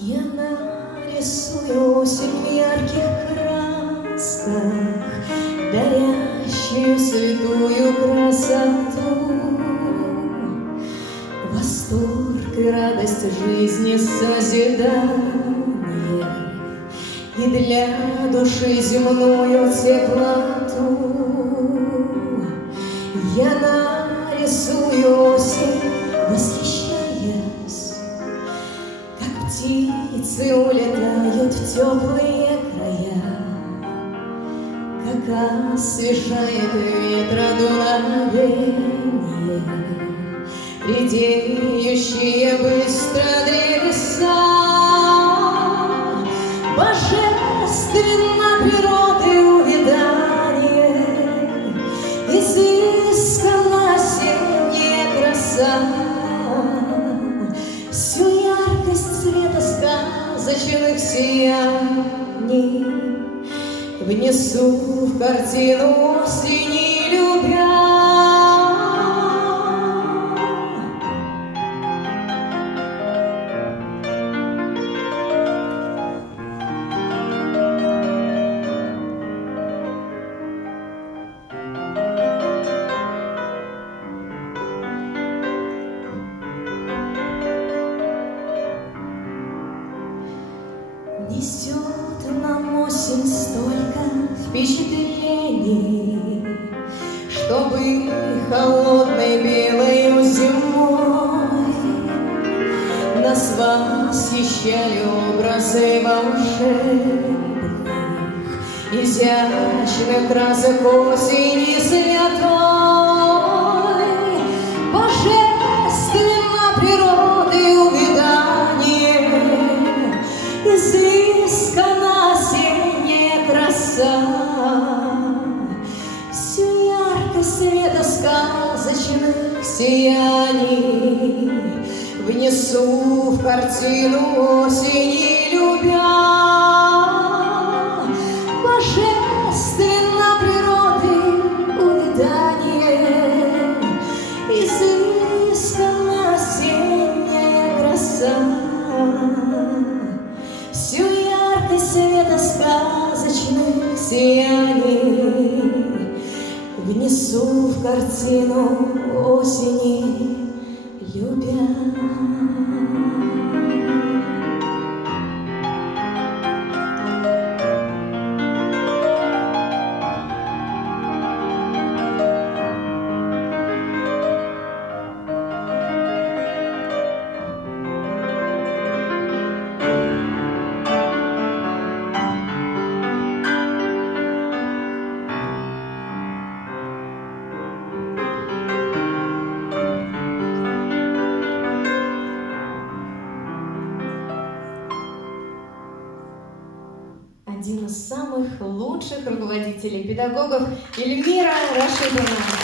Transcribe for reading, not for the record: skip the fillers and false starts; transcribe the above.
Я нарисую осень в ярких красках, дарящую святую красоту, восторг и радость жизни созидания, и для души земную теплоту. Я нарисую осень, восхищаясь, как птицы улетают в теплые края, как освежает ветра дуновенье, редеющие быстро древеса. Божественно природы увядание, изысканно осенняя краса, всю яркость света сказочных сияний внесу в картину осени, любя. Несет нам осень столько впечатлений, чтобы холодной белой зимой нас восхищали образы волшебных, изящных красок осени святой. Божественно природы увядание, изысканно осенняя краса, всю яркость света сказочных сияний внесу в картину осени, любя. Божественно природы увядание, изысканно осенняя краса, всю яркость света сказочных сияний внесу в картину осени, любя. Один из самых лучших руководителей, педагогов Эльмира Рашидовна.